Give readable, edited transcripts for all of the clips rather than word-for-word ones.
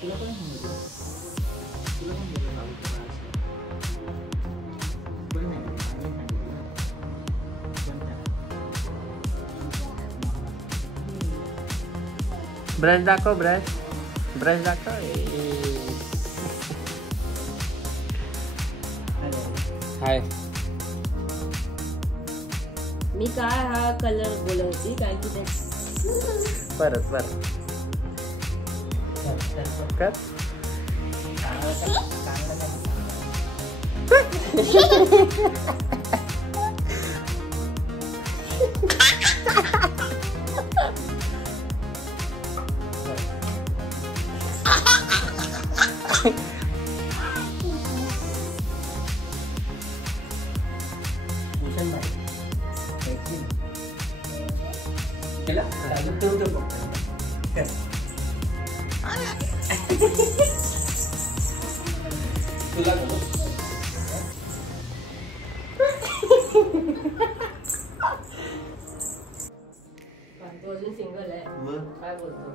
Brush दाखव, brush brush दाखव. हाय. मी काय हा कलर बोलवते काय की ते परत कर. तुला सिंगल आहे काय बोलतो.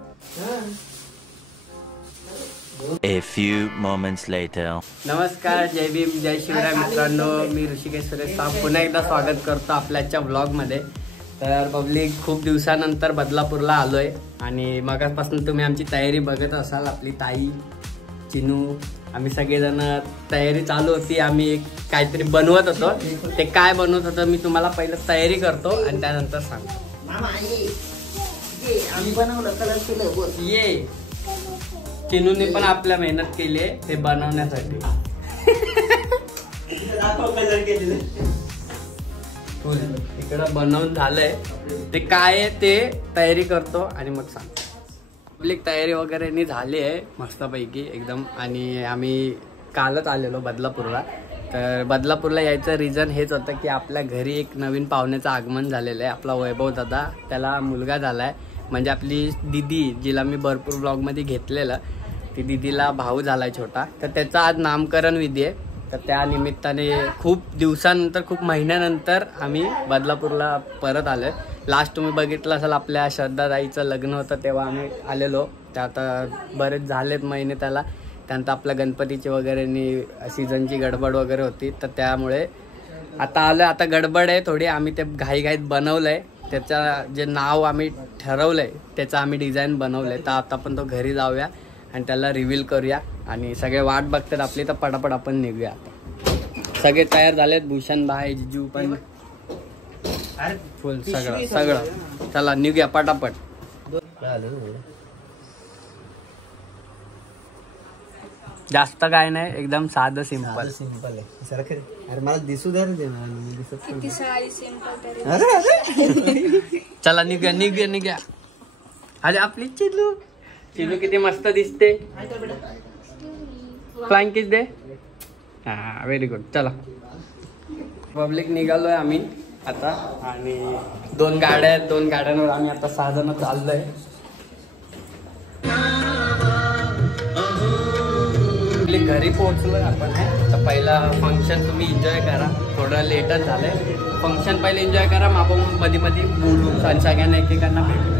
A few moments later. नमस्कार, जय भीम, जय शिवराय मित्रांनो. मी ऋषिकेश सुरेश पुन्हा एकदा स्वागत करतो आपल्याच्या ब्लॉगमध्ये. तर पब्लिक, खूप दिवसानंतर बदलापूरला आलोय आणि मगापासून तुम्ही आमची तयारी बघत असाल. आपली ताई, चिनू, आम्ही सगळेजण तयारी चालू होती. आम्ही काहीतरी बनवत होतो. ते काय बनवत होतं मी तुम्हाला पहिलं तयारी करतो आणि त्यानंतर सांगतो. ये चिनूने पण आपल्या मेहनत केली आहे ते बनवण्यासाठी. इकडं बनवून झालंय. ते काय आहे ते तयारी करतो आणि मग सांगतो. आपली तयारी वगैरे झाली आहे मस्तपैकी एकदम. आणि आम्ही कालच आलेलो बदलापूरला. तर बदलापूरला यायचं रिझन हेच होतं की आपल्या घरी एक नवीन पाहुण्याचं आगमन झालेलं आहे. आपला वैभव दादा, त्याला मुलगा झाला आहे. म्हणजे आपली दिदी, जिला मी भरपूर ब्लॉगमध्ये घेतलेलं, ती दिदीला भाऊ झालाय छोटा. तर त्याचा आज नामकरण विधी आहे. तर त्या निमित्ताने खूप दिवसानंतर, खूप महिन्यानंतर आम्ही बदलापूरला परत आलोय. लास्ट तुम्ही बघितलं असेल आपल्या श्रद्धाताईचं लग्न होतं तेव्हा आम्ही आलेलो. ते आता बरेच झालेत महिने त्याला. त्यानंतर आपल्या गणपतीची वगैरे सीझनची गडबड वगैरे होती. तर त्यामुळे आता आलोय. आता गडबड आहे थोडी. आम्ही ते घाईघाईत बनवलंय. त्याचा जे नाव आम्ही ठरवलंय त्याचं आम्ही डिझाईन बनवलंय. तर आता आपण तो घरी जाऊया आणि त्याला रिव्हील करूया. आणि सगळे वाट बघतात आपली. तर पटापट आपण निघूया. आता सगळे तयार झालेत. भूषण भाई, जिजू पण फुल सगळं. चला निघूया पटापट. जास्त काय नाही, एकदम साधं सिंपल आहे. अरे मला दिसू द्या रे. चला निघूया. अरे आपली चिलू किती मस्त दिसते. फ्लाइंग किस दे. हा, व्हेरी गुड. चला पब्लिक, निघालोय आम्ही आता. आणि 2 गाड्या आहेत. 2 गाड्यांवर आम्ही आता 6 जण चाललोय. घरी पोहोचलोय आपण. तर पहिला फंक्शन तुम्ही एन्जॉय करा. थोडं लेटच झालंय. फंक्शन पहिले एन्जॉय करा. मग आपण मध्ये मध्ये बोलू आणि सगळ्यांना एकेकांना भेटू.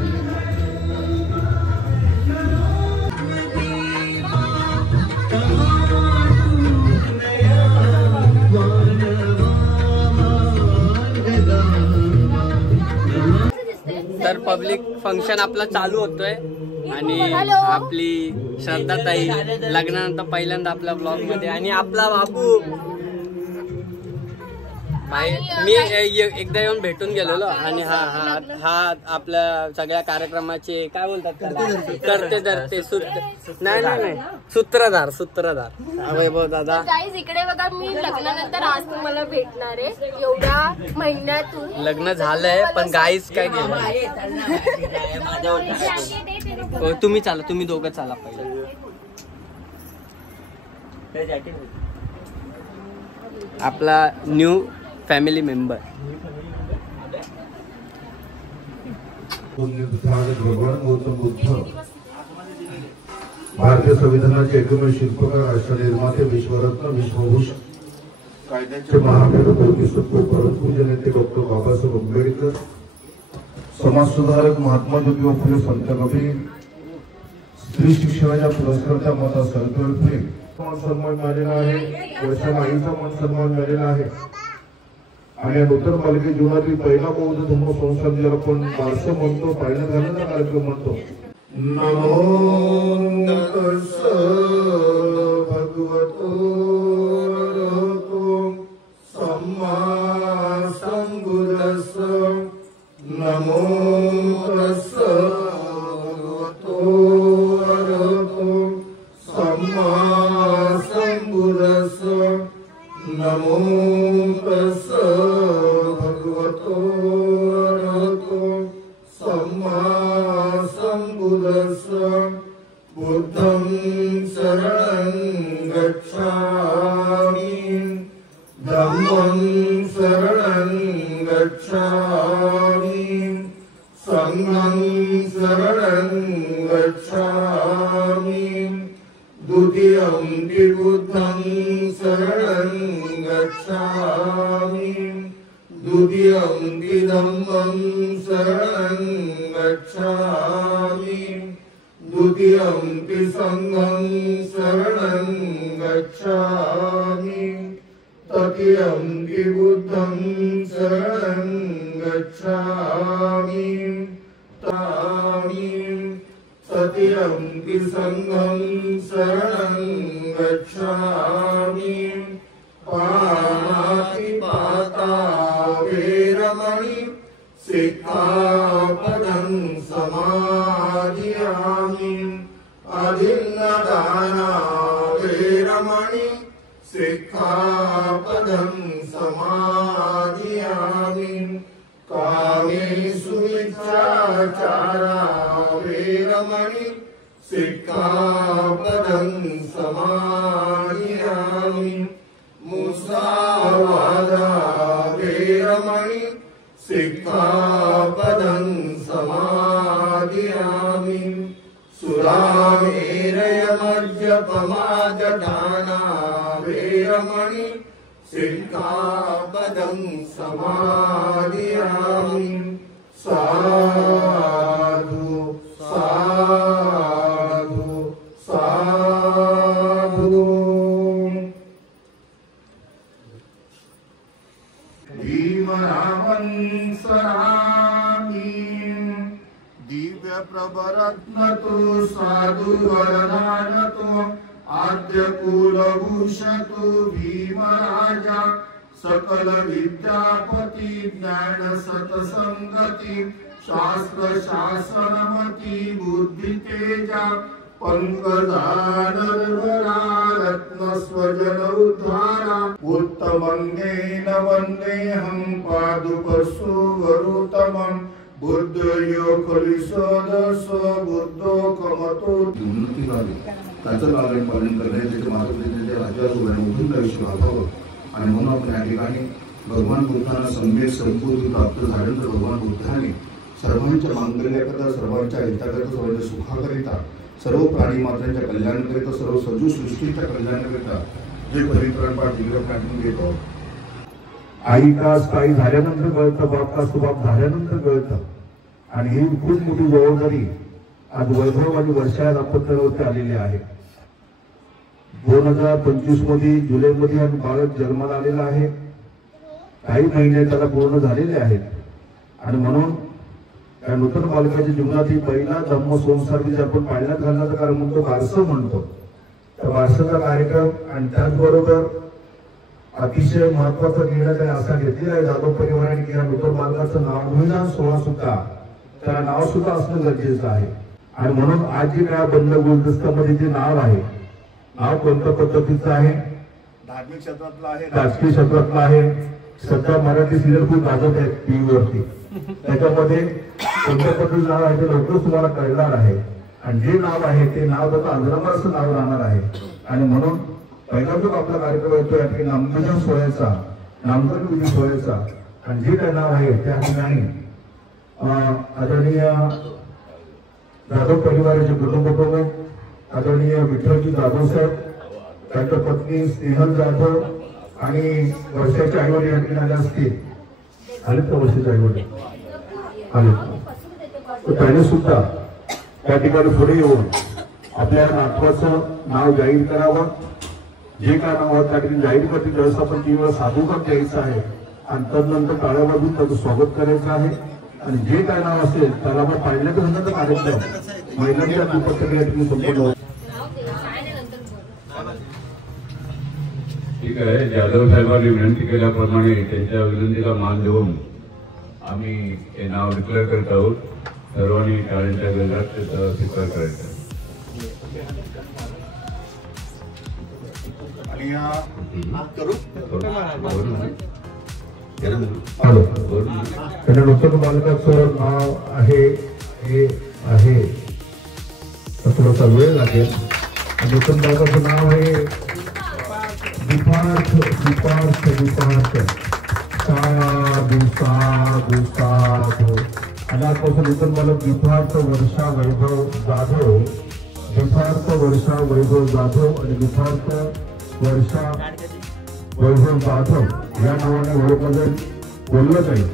तर पब्लिक, फंक्शन आपला चालू होतोय. आणि आपली श्रद्धाताई लग्नानंतर पहिल्यांदा आपल्या ब्लॉग मध्ये. आणि आपला बाबू मी एकदा येऊन भेटून गेलेलो. आणि हा आपल्या सगळ्या कार्यक्रमाचे काय बोलतात त्याला, करते नाही सूत्रधार वैभव दादा. इकडे बघा, मी लग्नानंतर आज तुम्हाला भेटणार आहे. एवढ्या महिन्यातून लग्न झालंय पण गाईस काय केलं. तुम्ही चाला, तुम्ही दोघं चाला पहिले. आपला न्यू फॅमिली मेंबर. भारतीय संविधानाचे एकमेव शिल्पकार, राष्ट्रनिर्माते, विश्वरत्न, विश्वभूषण, कायद्याचे महावीर, परमपूज्य नेते डॉक्टर बाबासाहेब आंबेडकर, समाजसुधारक महात्मा ज्योतिबा फुले, संत कबीर, स्त्री शिक्षणाच्या पुरस्काराचा माझा सर्कल सन्मान मिळालेला आहे, वर्षामाईचा मन सन्मान मिळालेला आहे. आणि नूतन पालखी जीवनातील पहिला बौद्ध धर्म संस्कार ज्याला आपण बारसं म्हणतो, पाळण्यात घालण्याचा कार्यक्रम म्हणतो. नमो तस्स भगवतो अरहतो सम्मा संबुद्धस्स. नमो तस्स भगवतो अरहतो सम्मा संबुद्धस्स. नमो तस्स भगवतो अरहतो सम्मा संबुद्धस्स. बुद्धं शरणं गच्छामि, धम्मं शरणं गच्छामि, संघं शरणं गच्छामि. द्वितीयं हि बुद्धं शरणं गच्छामि, द्वितीयं हि धम्मं शरणं गच्छामि, द्वितीयं हि संघं शरणं गच्छामि, तृतीयं हि बुद्धं शरणं गच्छामि, तृतीयं हि संघं शरणं गच्छामि. पाणातिपाता वेरमणि सिक्खापदं समादियामि. अदिन्नदाना वेरमणि सिक्खापदं समादियामि. कामेषु मिथ्याचारा वेरमणि सिक्खापदं समादियामि. मुसावादा वेरमणि सिक्खापदं समादियामि. सुरामेरयमद्यपमाददाना वेरमणि सिक्खापदं समादियामि. साधु साधु साधु. भीमरामं सरामि, दिव्य प्रभरत्नतो साधु वरदानतो आद्य कुलभूषतो भीमराजा. सकल विद्यापति ज्ञान सतसंगति शास्त्र शासनमति बुद्धि तेजा. पंकजानर्वरा रत्न स्वजन उद्धारा. उत्तमंगेन वंदेहं पादुकसु वरुतमं. बुद्ध यो कलिसोदस बुद्धो कमतो. उन्नती झाली, त्याचं लालन पालन करण्याचे त्याच्या मार्गदर्शनाचे राज्यात उभं आयुष्य लाभावं. आणि म्हणून आपण या ठिकाणी भगवान बुद्धांना सम्यक संपूर्ण प्राप्त झाल्यानंतर भगवान बुद्धाने सर्वांच्या मांगल्याकरता, सर्वांच्या हिताकरता, सर्वांच्या सुखाकरिता, सर्व प्राणी मात्रांच्या कल्याणाकरिता, सर्व सजीव सृष्टीच्या कल्याणाकरिता जे परित्राण पाठ दिलं पाठवून घेतो. आई का स्थायी झाल्यानंतर कळतं, बाप का सुबाप झाल्यानंतर कळतं. आणि ही खूप मोठी जबाबदारी आज वैभव आणि वर्षा दाम्पत्यावरती आलेली आहे. 2025 मध्ये जुलैमध्ये आणि बालक जन्माला आलेला आहे. काही महिने त्याला पूर्ण झालेले आहेत. आणि म्हणून या नूतन बालकाच्या जीवनातील पहिला धम्म संस्कार जे आपण पाळण्यात घालण्याचं कारण म्हणतो, बारसं म्हणतो. त्या बारसाचा कार्यक्रम आणि त्याचबरोबर अतिशय महत्वाचा निर्णय असा घेतलेला आहे जाधव परिवाराने की या नूतन बालकाचं नामविधान सोहळा सुद्धा, त्याला नाव सुद्धा असणं गरजेचं आहे. आणि म्हणून आज जे या बंद गुलदस्त्यामध्ये जे नाव आहे, नाव कोणत्या पद्धतीचं आहे? धार्मिक क्षेत्रातलं आहे, राजकीय क्षेत्रातलं आहे. सध्या मराठी सिरियल खूप गाजत आहेत टीव्ही वरती. त्याच्यामध्ये कोणत्या पद्धतीचं नाव आहे ते लवकरच तुम्हाला कळणार आहे. आणि जे नाव आहे ते नाव त्याचं अंजनामाचं नाव राहणार आहे. आणि म्हणून पहिला जो आपला कार्यक्रम येतो या ठिकाणी नामकरण सोहळ्याचा, नामकरण विधी सोहळ्याचा. आणि जे काय नाव आहे त्या ठिकाणी आदरणीय जाधव परिवाराचे कुटुंब प्रमुख आदरणीय विठ्ठलजी जाधव साहेब, त्यांच्या पत्नी स्नेहल जाधव आणि वर्षाच्या आईवडील या ठिकाणी आले असतील. आले तर वर्षाच्या आईवडील आले, त्याने सुद्धा त्या ठिकाणी पुढे येऊन आपल्या नातवाचं नाव जाहीर करावं. जे काय नाव त्या ठिकाणी जाहीर करतील त्यावेळेस आपण 3 वेळा साधुवाद द्यायचं आहे आणि तदनंतर टाळ्या वाजवून त्याचं स्वागत करायचं आहे. आणि जे काय नाव असेल त्याला मग पाहिल्यानंतर कार्यक्रम महिलांच्या दुपट्ट्या या ठिकाणी संपन्न होईल. ठीक आहे. जाधव साहेबांनी विनंती केल्याप्रमाणे त्यांच्या विनंतीला मान देऊन आम्ही हे नाव डिक्लेअर करत आहोत. सर्वांनी टाळ्यांच्या गजरात स्वीकार करायचा. त्यांना नूतन बालकाचं नाव आहे हे आहे थोडासा वेळ लागेल. नूतन बालकाचं नाव आहे दीपार्थ दीपार्थ दीपार्थ साधू साधू साधू. अनाथपासून नूतन बालक दीपार्थ वर्षा वैभव जाधव, दीपार्थ वर्षा वैभव जाधव आणि दीपार्थ वर्षा वैभव जाधव या नावाने ओळखलं जाईल. बोललं जाईल.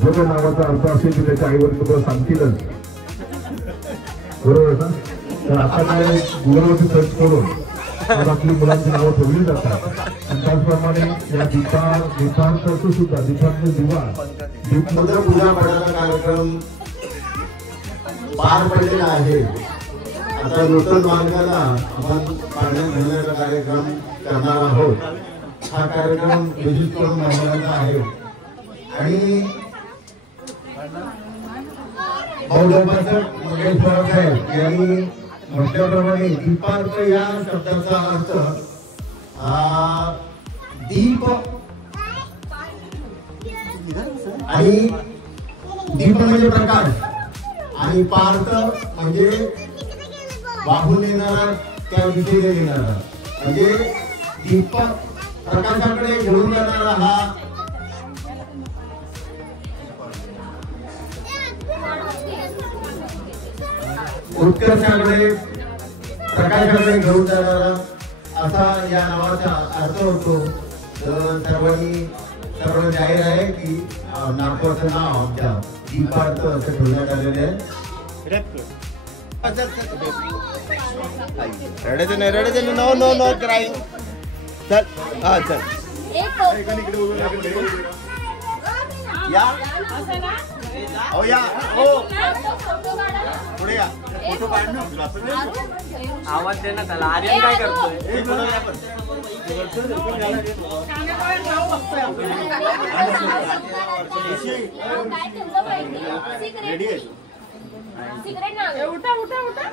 जो त्या नावाचा अर्थ असेल की त्याच्या आईवडील तुम्हाला सांगतीलच, बरोबर ना. तर आता काय गुगलवरती सर्च करून आपली मुलांची नावं ठेवली जातात. आणि त्याचप्रमाणे या दीपांचं सुद्धा दीपांचं दिवा दीपमुद्रा पूजा पाठाचा कार्यक्रम पार पडलेला आहे. आता नूतन बालकाला आपण पाण्यात घेण्याचा कार्यक्रम करणार आहोत. हा कार्यक्रम विशेष करून महिलांचा आहे आणि यांनी म्हटल्याप्रमाणे दीपार्थ या शब्दाचा अर्थ दीप आणि दीप म्हणजे प्रकाश आणि पार्थ म्हणजे वाहून येणारा त्या दिशेने येणारा म्हणजे दीप प्रकाशाकडे घेऊन जाणारा हा उत्कर्षाकडे प्रकाशाकडे घेऊन जाणारा असा या नावाचा अर्थ होतो. तर सर्व जाहीर आहे की नागपूरचं नाव आमच्या दीपार्थ असं ठेवण्यात आलेलं आहे. रडायचं नाही रडायचं. No no no crying. चल हा चल या हो या हो पुढे या. फोटो काढ आवाज दे ना त्याला. आर्यन काय करतोय? रेडी आहे. उठा उठा उठा.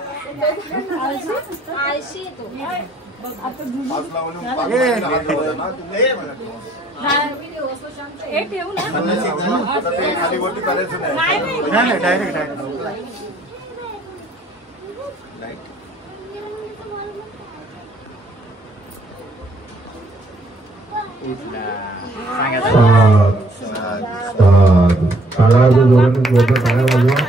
आळशी तू. हे ठेवू ना. नाही डायरेक्ट काळाच्या जोराने जोरदार टाळ्या वाजवा.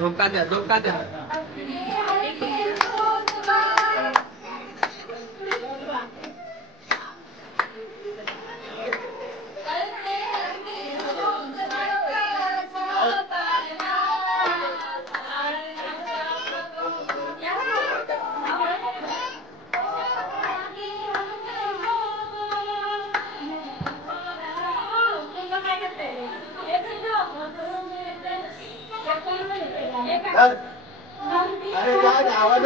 धोका द्या धोका द्या. अरे काय आवाज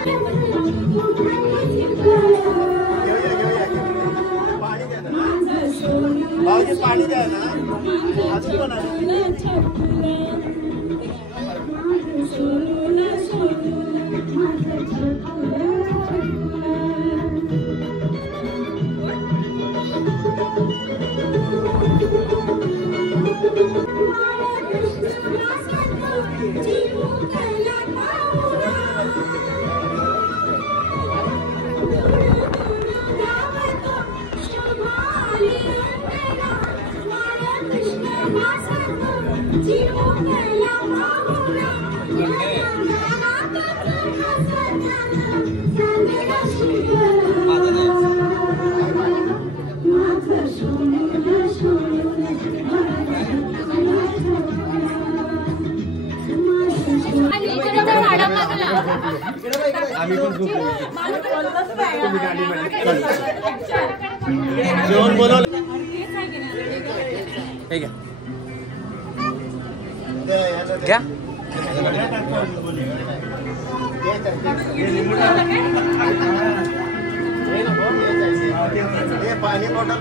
Thank you. पाणी द्या ना अजून पण जेवण बोलवलं घ्या पाणी bottle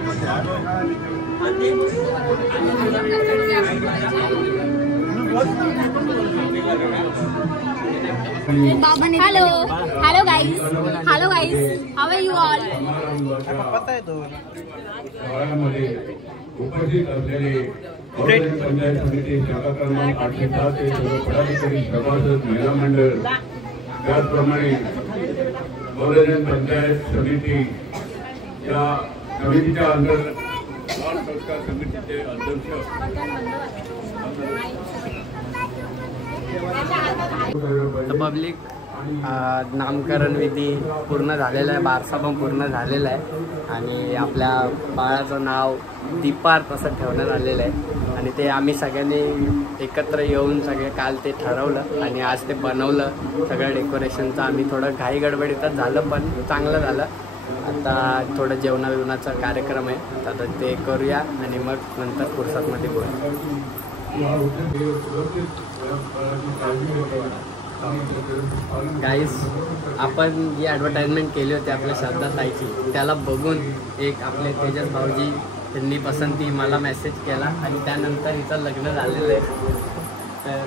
Hello guys. How are you all? उपस्थित असलेले पंचायत समिती शाखा क्रमांक 807 ते सर्व पदाधिकारी सभासद महिला मंडळ त्याचप्रमाणे बहुजन पंचायत समिती या समितीच्या अंतर्गत बाल संस्कार समितीचे अध्यक्ष पब्लिक नामकरण विधी पूर्ण झालेला आहे, बारसा पण पूर्ण झालेला आहे आणि आपल्या बाळाचं नाव दीपार्थ असं ठेवण्यात आलेलं आहे आणि ते आम्ही सगळ्यांनी एकत्र येऊन सगळे काल ते ठरवलं आणि आज ते बनवलं सगळं डेकोरेशनचं. आम्ही थोडं घाई गडबडीतच झालं पण चांगलं झालं. आता थोडं जेवणाचा कार्यक्रम आहे तर ते करूया आणि मग नंतर फुर्सतमध्ये बोलू. गाईस, आपण जी ॲडव्हर्टाइजमेंट केली होती आपल्या श्रद्धा ताईची त्याला बघून एक आपले तेजस भाऊजी त्यांनी पसंती मला मेसेज केला आणि त्यानंतर हिचं लग्न झालेलं आहे. तर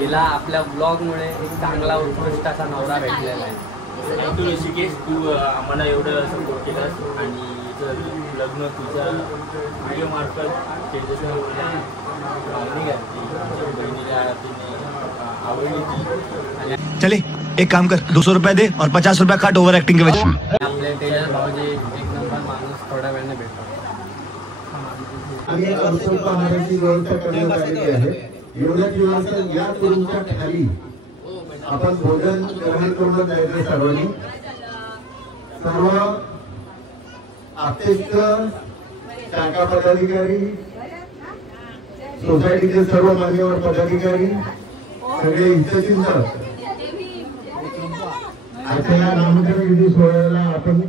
हिला आपल्या ब्लॉगमुळे एक चांगला उत्कृष्ट असा नवरा भेटलेला आहे. थँक्यू ऋषिकेश, तू आम्हाला एवढं सपोर्ट केलास आणि हिचं लग्न तुझ्या व्हिडिओमार्फत तेजसला मागणी घातली, बहिणीला तिने आवडली ती. चले एक काम कर, 200 रुपये दे और 50 रुपये काट ओवर एक्टिंग के वजह. आपले तेजस भाऊजी एक नंबर माणूस, थोड्या वेळाने भेटतो. आणि अल्पसंख्याकांची व्यवस्था करण्यात आलेली आहे. एवढ्या दिवसात या तुमच्या खाली आपण भोजन ग्रहण करून जायचं सर्वांनी. सर्व अध्यक्ष, शाखा पदाधिकारी, सोसायटीचे सर्व मान्यवर पदाधिकारी, सगळे हितचिंतक आजच्या या नामकरण विधी सोहळ्याला आपण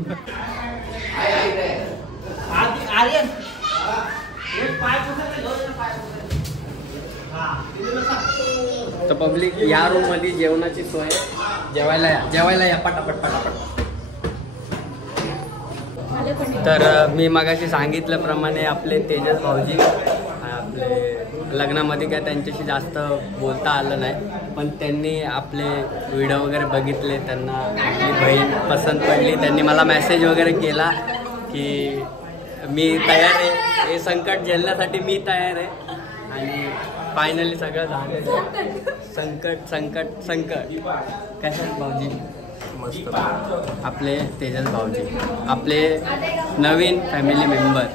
तर पब्लिक या रूम मध्ये जेवणाची सोय, जेवायला या पटापट. तर मी मगाशी सांगितल्याप्रमाणे आपले तेजस भाऊजी आपले लग्नामध्ये काय त्यांच्याशी जास्त बोलता आलं नाही पण त्यांनी आपले व्हिडिओ वगैरे बघितले, त्यांना आपली बहीण पसंत पडली. त्यांनी मला मेसेज वगैरे केला की मी तयार आहे, हे संकट झेलण्यासाठी मी तयार आहे. आणि फायनली सगळं झालं. संकट कशात भाऊजी मस्त. आपले तेजस भाऊजी आपले नवीन फॅमिली मेंबर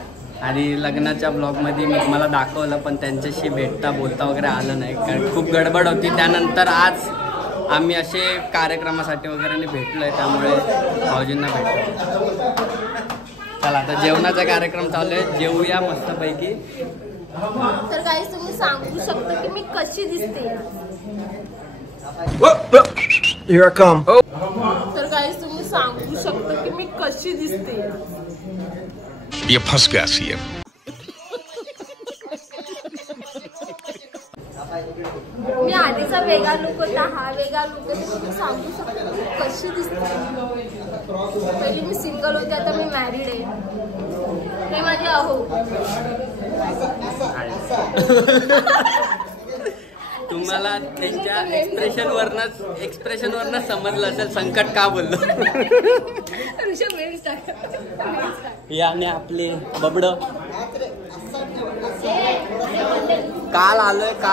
आणि लग्नाच्या ब्लॉगमध्ये मी तुम्हाला दाखवलं पण त्यांच्याशी भेटता बोलता वगैरे आलं नाही कारण खूप गडबड होती. त्यानंतर आज आम्ही असे कार्यक्रमासाठी वगैरे भेटलो आहे त्यामुळे भाऊजींना भेटलो. चला आता जेवणाचा कार्यक्रम चालू आहे, जेवूया मस्तपैकी. तर गाईस तुम्ही सांगू शकता की मी कशी दिसते. Here I come. तर गाईस तुम्ही सांगू शकता की मी कशी दिसते. ये फंस गया सीएम. मी आधीचा वेगळा लुक होता, हा वेगळा लुक आहे. तुम्ही सांगू शकता की कशी दिसते. पहिली मी सिंगल होते, आता मी मॅरिड आहे. हे माझे अहो तुम्हाला त्यांच्या एक्सप्रेशनवरनच समजलं असेल संकट का बोललो. याने आपले बबड काल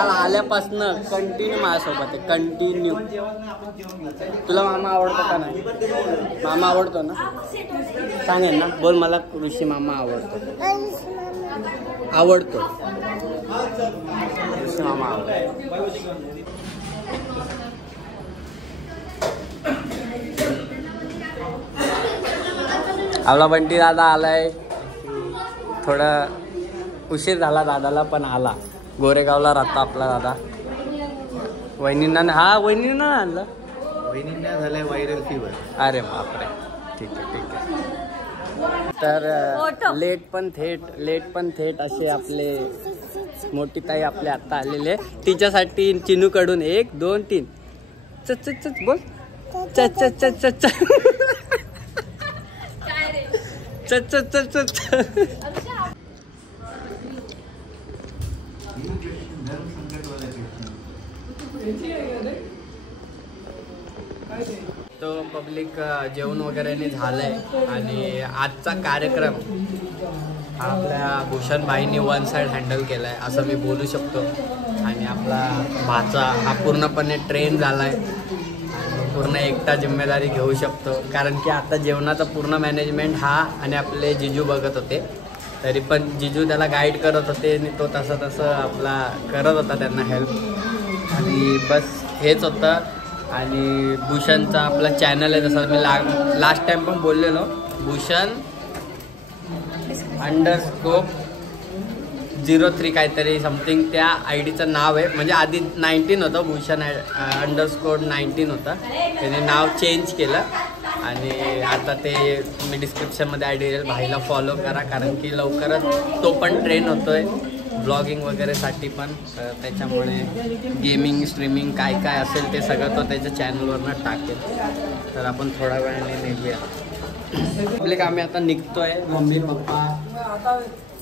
आल्यापासनं कंटिन्यू माझ्यासोबत आहे. कंटिन्यू. तुला मामा आवडतो का नाही? मामा आवडतो ना? सांगेन ना. बोल मला ऋषी मामा आवडतो. ऋषी मामा आवडतो. आपला बंटी दादा आलाय. थोडा उशीर झाला दादाला पण आला. गोरेगावला राहतो आपला दादा. वहिनींना आणलं. वहिनींना झालाय व्हायरल फीवर. अरे बापरे. ठीक आहे. तर लेट पण थेट असे आपले मोठी ताई आपले आता आलेले. तिच्यासाठी चिनूकडून 1 2 3 च बोल. तो पब्लिक जेवण वगैरे झालंय आणि आजचा कार्यक्रम हा आपल्या भूषणबाईंनी वन साईड हँडल केलाय असं मी बोलू शकतो. आणि आपला भाचा हा पूर्णपणे ट्रेन झालाय आणि पूर्ण एकटा जिम्मेदारी घेऊ शकतो. कारण की आता जेवणाचा पूर्ण मॅनेजमेंट हा आणि आपले जिजू बघत होते. तरी पण जिजू त्याला गाईड करत होते आणि तो तसं आपला करत होता त्यांना हेल्प. आणि बस हेच होतं. आणि भूषणचा आपला चॅनल आहे जसं मी लास्ट टाइम पण बोललेलो. भूषण _03 काहीतरी समथिंग त्या आय डीचं नाव आहे. म्हणजे आधी 19 होतं. भूषण _19 होतं. त्याने नाव चेंज केलं आणि आता ते मी डिस्क्रिप्शनमध्ये आय डी देईल. भाईला फॉलो करा कारण की लवकरच तो पण ट्रेन होतोय ब्लॉगिंग वगैरेसाठी पण. त्याच्यामुळे गेमिंग स्ट्रीमिंग काय असेल ते सगळं तो त्याच्या चॅनलवरनं टाकेल. तर आपण थोड्या वेळाने निघूया. पब्लिक आम्ही आता निघतोय. मम्मी पप्पा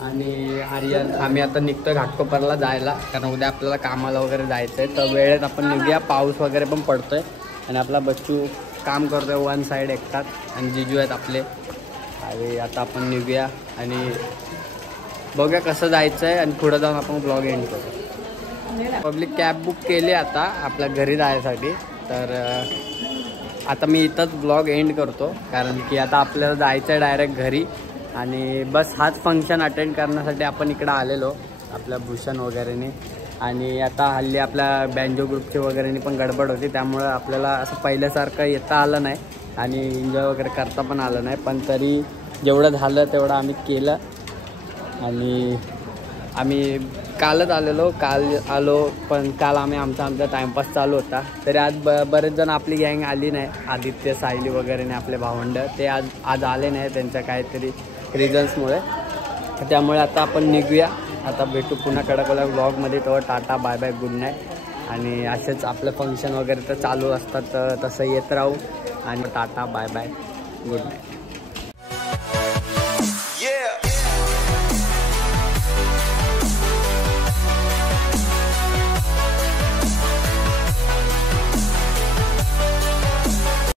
आणि आर्यन आम्ही आता निघतोय घाटकोपरला जायला. कारण उद्या आपल्याला कामाला वगैरे जायचं आहे. तर वेळेत आपण निघूया. पाऊस वगैरे पण पडतोय आणि आपला बच्चू काम करतोय वन साईड एकटाच आणि जिजू आहेत आपले. आणि आता आपण निघूया आणि बघूया कसं जायचं आहे आणि पुढं जाऊन आपण ब्लॉग एंड करू. पब्लिक कॅब बुक केली आता आपल्या घरी जायसाठी. तर आता मी इथंच ब्लॉग एंड करतो कारण की आता आपल्याला जायचं आहे डायरेक्ट घरी. आणि बस हाच फंक्शन अटेंड करण्यासाठी आपण इकडं आलेलो आपल्या भूषण वगैरेने. आणि आता हल्ली आपल्या बँजो ग्रुपचे वगैरेनी पण गडबड होती. त्यामुळं आपल्याला असं पहिल्यासारखं येता आलं नाही आणि एन्जॉय वगैरे करता पण आलं नाही. पण तरी जेवढं झालं तेवढं आम्ही केलं. आणि आम्ही कालच आलो पण काल आमचा टाईमपास चालू होता. तरी आज बरेच जण आपली गँग आली नाही. आदित्य सायली वगैरे आपले भावंड ते आज आले नाही त्यांच्या काहीतरी रिझन्समुळे. त्यामुळे आता आपण निघूया. आता भेटू पुन्हा कडकला ब्लॉगमध्ये. तेव्हा tata bye bye good night. आणि असेच आपलं फंक्शन वगैरे तर चालू असतात तर तसं येत राहू. आणि tata bye bye good night.